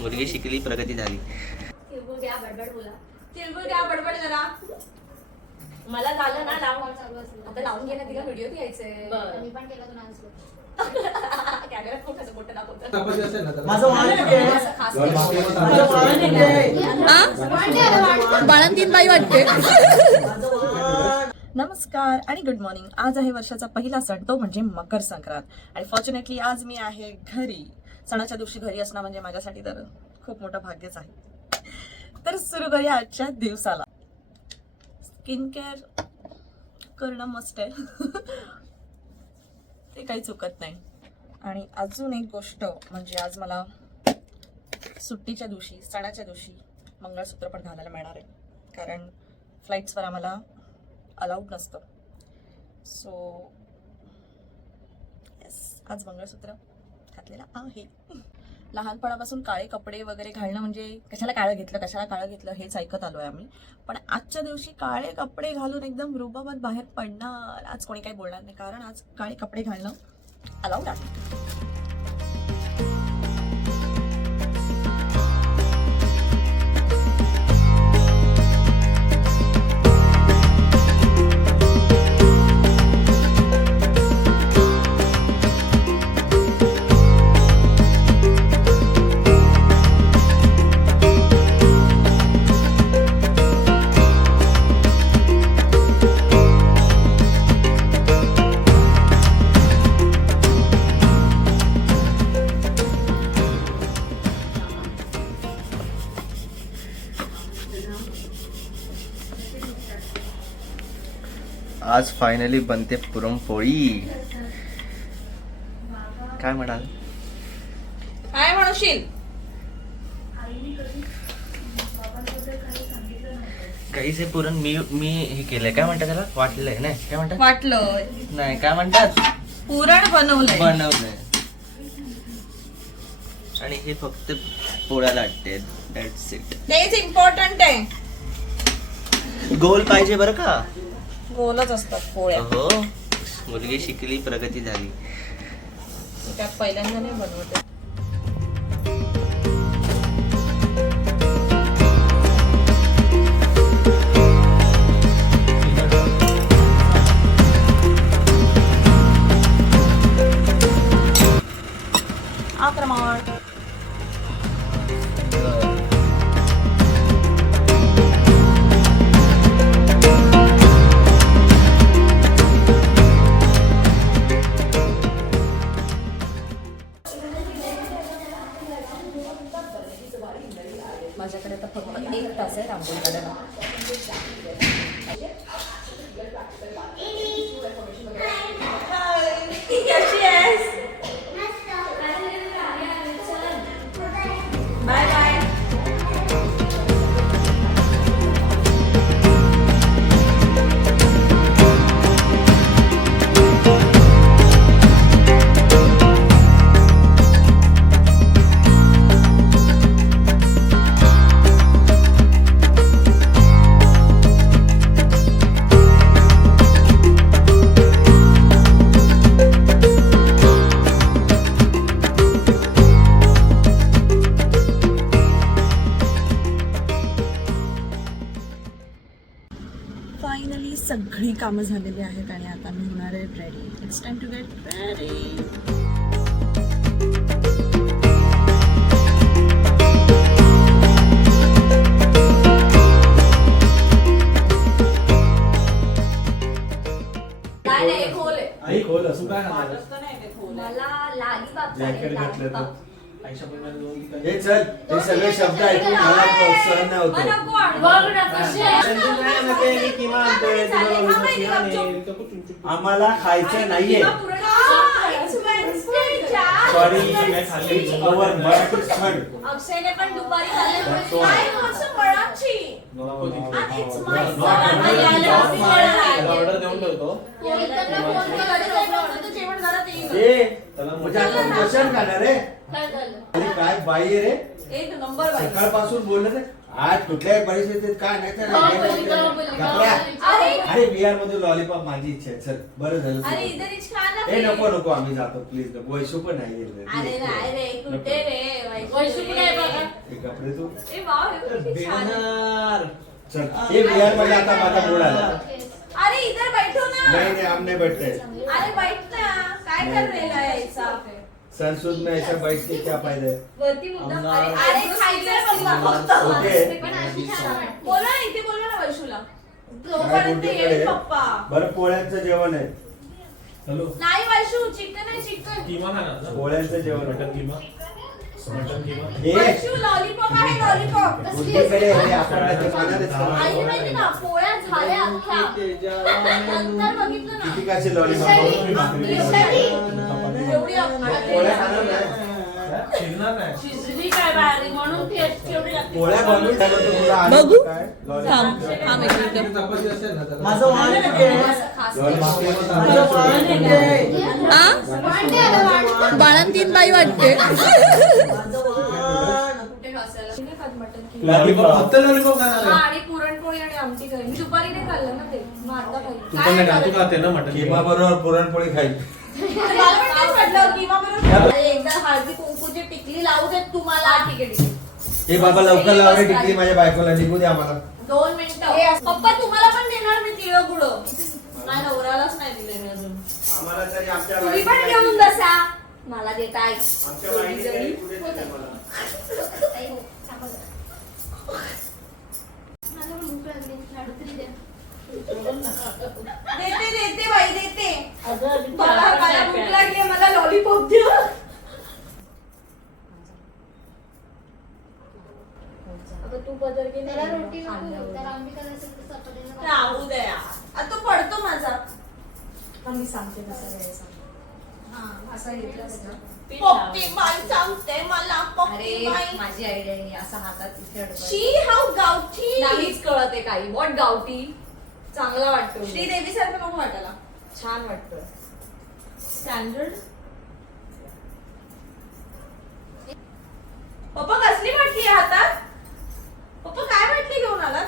मुलगी शिकली, प्रगती झाली. तिळगुळ घ्या, बडबड बोला. तिळगुळ घ्या, बडबड करा. मला झालं ना लावून चालू असेल. आता लावून घे ना, तिला व्हिडिओ घ्यायचे. बरं मी पण केला तो डान्स. कॅमेरा फोटोचं बोट दाखवतो. बाळंतीन बाई वाटते. नमस्कार आणि गुड मॉर्निंग. आज आहे वर्षाचा पहिला सण, तो म्हणजे मकर संक्रांत. आणि फॉर्च्युनेटली आज मी आहे घरी. सणाच्या दिवशी घरी असणं म्हणजे माझ्यासाठी तर खूप मोठं भाग्यच आहे. तर सुरू करूया आजच्या दिवसाला. स्किन केअर करणं मस्ट आहे, ते काही चुकत नाही. आणि अजून एक गोष्ट म्हणजे आज मला सुट्टीच्या दिवशी, सणाच्या दिवशी मंगळसूत्र पण घालायला मिळणार आहे, कारण फ्लाईट्सवर आम्हाला अलाउड नसतं. सो येस, आज मंगळसूत्र घातलेलं आहे. लहानपणापासून काळे कपडे वगैरे घालणं म्हणजे कशाला काळं घेतलं हेच ऐकत आलोय आम्ही. पण आजच्या दिवशी काळे कपडे घालून एकदम रुबाबात बाहेर पडणार. आज कोणी काही बोलणार नाही, कारण आज काळे कपडे घालणं अलाउड आहे. आज फायनली बनते पुरणपोळी. काय म्हणाल? काय म्हणशील? काहीच हे पुरण मी हे केलंय. काय म्हणतात त्याला? वाटलंय नाही, काय म्हणतात? वाटलं नाही, काय म्हणतात? पुरण बनवलंय. आणि हे फक्त पोळ्या लाटते. That's it. तेच इम्पॉर्टंट आहे. गोल पाहिजे बरं का. गोलच असतात पोळ्या. हो, मुलगी शिकली, प्रगती झाली. त्यात पहिल्यांदा नाही बनवत. आक्रमण. माझ्याकडे तर फक्त 1 तास आहे रांगोळी काढायला. कशी आहेस? Bye bye. फायनली सगळी कामं झालेली आहेत आणि आता मी होणार आहे ready. It's time to get ready. मला लालीबाग हे चल, हे सगळे शब्द ऐकून मला प्रोत्साहन नाही होत. आम्हाला खायचं नाहीये. सॉरी, अक्षयने पण दुपारी ऑर्डर देऊन ठेवतो. म्हणजे आपण कशाला खाणार रे? काय बाई रे, एक नंबर बाई. सकाळपासून बोलत आहे. आज कुठल्याही परिस्थितीत काय नाही तर अरे बिहार मध्ये लॉलीपॉप माझी इच्छा आहे. चल बरं झालं. अरे इधर इच खा ना. ए नको नको, आम्ही जातो प्लीज. वैशू पण नाही. अरे नाही रे, कुठे रे वैशू? नाही बघा. कपडे तू ए वाव, हे किती छान आहे. चल ये बिहार मध्ये आता माझा मूड आला अरे इधर बैठो ना. नहीं हम नहीं बैठते अरे बैठ ना. काय कर रेला यायचा संसद में ऐसा बैठ के क्या फायदा है वरती मुद्दाम. अरे खायचंय मला फक्त. ओके बोला ना, इथे बोला ना वैशूला. काय तोपर्यंत बोलते येईल कडे? पप्पा. बरं पोळ्यांचं जेवण आहे हॅलो नाही वैशू, चिकन आहे चिकन. किमा खा ना पोळ्यांचं जेवण मटन आहे किमा मटन किमा हे वैशू लॉलीपॉप आहे लॉलीपॉप. बुद्धीकडे हे आपण नाही खाणारच का? आईने माहिती ना पोळ्या झाल्या अख्ख्या. नंतर बघितलं ना किती काचे लॉलीपॉप एवढी अख्ख्या पोळ्या केल्या. खाणार नाही शिजणार नाही शिजली काय बाहेर म्हणून ती एवढी लागते. पोळ्या बनवून झालं तर तुला आणि बघू. काय थांब थांब एक मिनिट. चपाती असेल ना तर माझं वाण आहे. बाळंतीन बाई वाटते. माझं वाण. कुठे घासायला? मी नाही खात मटण किमा. लॉलीपॉप फक्त लॉलीपॉप खाणार हा, आहे आणि पुरणपोळी आणि आमटी खाईल. मी दुपारी नाही खाल्लं ना ते. मग आता खाईल. तू पण नाही खा तू खाते ना मटन किमा बरोबर पुरणपोळी खाईल मला पण तेच वाटलं, किमा बरोबर. अरे, एकदा हळदी कुंकूची टिकली लावू देत तुम्हाला. ठीक आहे, ठीक आहे. हे बाबा लवकर लावले टिकली माझ्या बायकोला निघू दे आम्हाला 2 मिनिटं. पप्पा तुम्हाला पण देणार मी तिळ गुळ. नाही, नवऱ्यालाच नाही दिले मी अजून. आम्हाला तरी आमच्या तुम्ही पण बाईने- घेऊन बसा. मला देता आई. आमच्या बाईने काही पुढे दिलं मला. देते देते बाई देते. मला भूक लागली, मला लॉलीपॉप द्या. आता तू पदर घे. त्याला रोटी नको, त्याला आंबिका असेल तर चपाती नको. राहू द्या. आता तो पडतो माझा. आता मी सांगते कसं घ्यायचं. हा, असा घेतलास ना. पीठ पप्पी लावायचं. बाई सांगते मला. पप्पी अरे बाई. माझी आयडिया आहे असा हातात इथे अडकवायचं. शी हाऊ गावठी. नाहीच कळत आहे काही. व्हॉट गावठी चांगला वाटतो श्रीदेवी सारखं नको वाटायला. छान वाटतं. स्टँडर्ड. पप्पा कसली बाटली आहे हातात? पप्पा काय बाटली घेऊन आलात?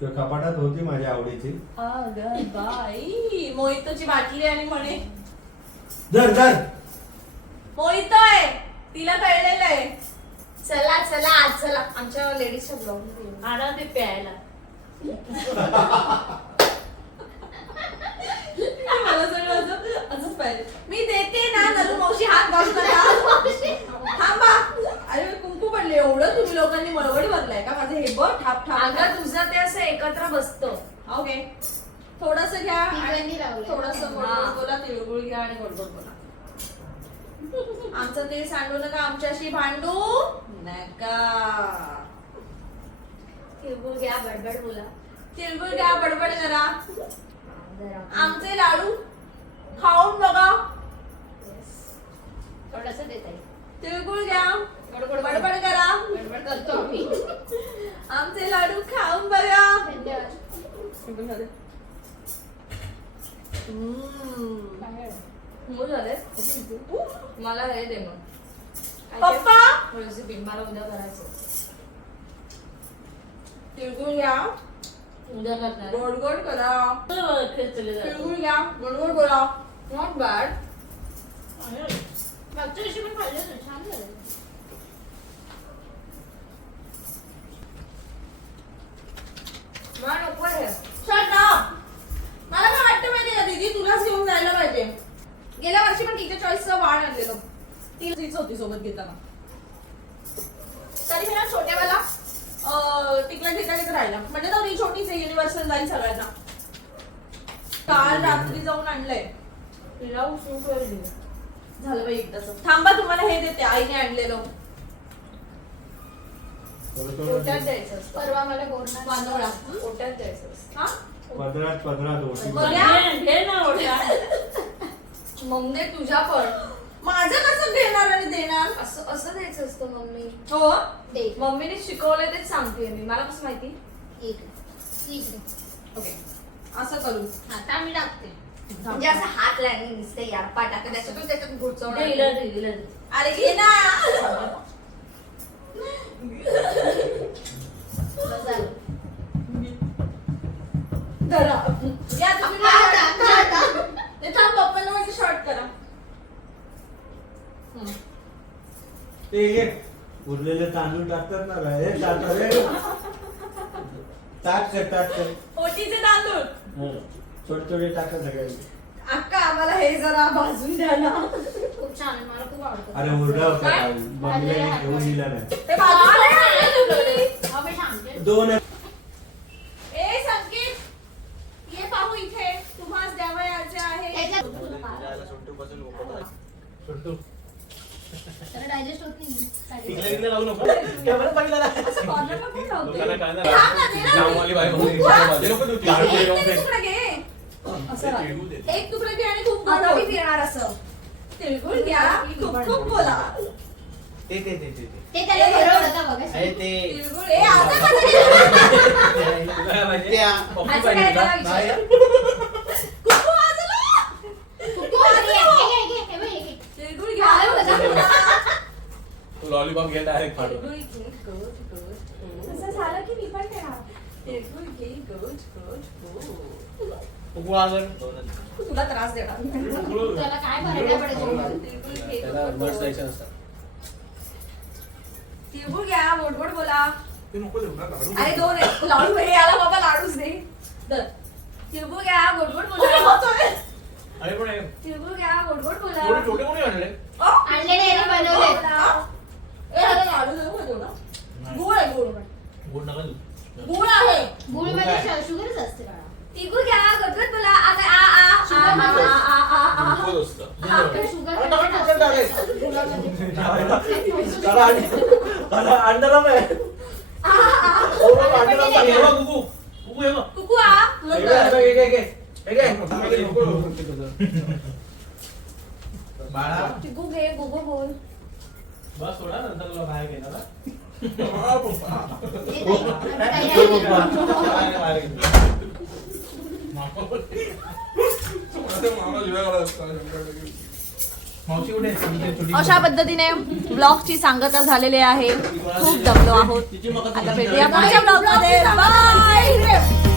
तुझ्या कपाटात होती माझ्या आवडीची अगं बाई, मोहितची बाटली आणि म्हणे धर धर मोहित आहे. तिला कळलेलं आहे. चला चला आज चला आमच्या लेडीजच्या ब्लॉग आणा ते प्यायला. मला सगळं असंच पाहिजे. मी देते ना नरू मावशी, हात घालू नका. थांबा. अरे कुंकू पडले. एवढं तुम्ही लोकांनी मळवडी भरलाय का? माझं हे बघ ठाप ठाप. अगं तुझं ते असं एकत्र बसतं. ओके. थोडस घ्या तिघांनी आणि लावलंय. थोडस गोड हा. गोड बोला. तिळगुळ घ्या आणि गोड गोड बोला. आमचं ते सांडू नका. आमच्याशी भांडू नका. तिळगुळ घ्या बडबड बोला. तिळगुळ घ्या, बडबड करा. जरा. आमचे लाडू खाऊन बघा. थोडंसं देत आहे. तिळगुळ घ्या, बडबड बडबड करा. बडबड करतो आम्ही. आमचे लाडू खाऊन बघा. धन्यवाद. मूळ झाले. मला हे दे मग. पप्पा थोडीशी बिंबाला उद्या करायचं. तिळगुळ घ्या, उद्या करणार. गोड गोड करा. तिळगुळ घ्या, गोड गोड बोला. Not bad. मागच्या दिवशी पण खाल्लं होतं, छान झालं. मला नको आहे. Shut up. मला काय वाटतं माहितीये का दीदी, तुलाच घेऊन जायला पाहिजे. गेल्या वर्षी पण तिच्या चॉईसचं वाण आणलेलं. तीच होती सोबत घेताना. तरी मी ना छोट्यावाला टिकला घेत राहिला. म्हणजे तो ती छोटीच आहे, युनिव्हर्सल जाईल सगळ्यांना. काल रात्री जाऊन आणलंय. तिला उचलून ठेवली. झालं बाई एकदाच. थांबा, तुम्हाला हे देते आईने आणलेलं. पोटात द्यायचं असतं. परवा मला मानवळा. बोलणार पोटात द्यायचं असतं. हा? पदरात होती घे ना ओढ्या. मम्मी तुझ्या पण माझं कसं घेणार आणि देणार? असं असं द्यायचं असतं मम्मी. हो. मम्मीने शिकवलंय तेच सांगते मी. मला कसं माहिती. ओके, असं करू. आता मी टाकते. म्हणजे असं हात लाईनी दिसते यार पाटात त्याच्यात घुचवणार. अरे घे ना. धरा. या तुम्ही ते थांब, पप्पाला म्हणजे शॉर्ट करा. ते ये उरलेले तांदूळ टाकतात ना रे, हे टाकतात रे. ताट कर. ओटीचे तांदूळ छोटे छोटे टाकतात सगळे. अक्का आम्हाला हे जरा भाजून द्या ना. खूप छान आहे, मला खूप आवडतं. अरे मुलगा होता काय? काल. मम्मीने घेऊन दिला नाही. ते भाजून द्या. हा, मी सांगते. 2 ए संकेत ये पाहू इथे तुम्हाला द्यावयाचे आहे. त्याच्यात छोटू. त्याला डायजेस्ट होत नाही. इकडे इकडे लावू नको. कॅमेरा पडला ना. असं corner ला कोण लावते? लोकांना काय नाही. ए, थांब ना, दे ना. गाववाली बाई होती. खूप वास. ते नको देऊ. एक तुकडा घे. असं राहतं. एक तुकडा घे आणि खूप आता मी गोड. पिणार असं. तिळगुळ घ्या खूप खूप बोला. ते ते त्याला बरं वाटतं बघा. तिळगुळ ए आता कसं घे? तुला काय माहिती? पप्पी असं पाहिजे काय तुला? त्याला विचार. कुकू वाजला. कुकू वाजला. घे, हे बघ, हे. तिळगुळ घ्या. तू लॉलीपॉप घे डायरेक्ट फाडून. तिळगुळ घे, गोड, गोड. असं झालं की मी पण घेणार. तिळगुळ घे, गोड, गोड, गोड. कुकू आजार. तुला त्रास देणार. त्याला काय भरायला पडेल. तिळगुळ घे, त्याला गोड, नट्स गोड. द्यायचे नसतात. तिळगुळ घ्या गोड गोड बोला. ते नको देऊ ना लाडू. अरे 2 आहे. लाडू हे याला बाबा लाडूच दे. दर. तिळगुळ घ्या गोड गोड बोला. अरे पण हे तिळगुळ घ्या गोड गोड बोला. एवढे छोटे कोणी आणले? आणलेले याने बनवले. ए, अरे लाडू नको देऊ ना. गुळ आहे गुळ. गोड नका देऊ. गुळ आहे. गुळ मध्ये शुगरच असते बाळा. तिळगुळ घ्या गोड गोड बोला. आता आ आ आ आ आ आ. ग्लुकोज असतं. आपलं शुगर अरे नका मध्ये टाकून टाक. असतं. अंडरम आहे. हे बघ कुकू. कुकू हे बघ. कुकू आ. तुला कळलं. बाळा तिळगुळ घे गोगो बोल. बस सोडा नंतर तुला बाहेर घेणार हा? हे नाही, आता काही आहे. मावशी कुठे आहे? अशा पद्धतीने ब्लॉगची सांगता झालेली आहे. खूप दमलो आहोत. आता भेटूया पुढच्या ब्लॉगमध्ये. बाय.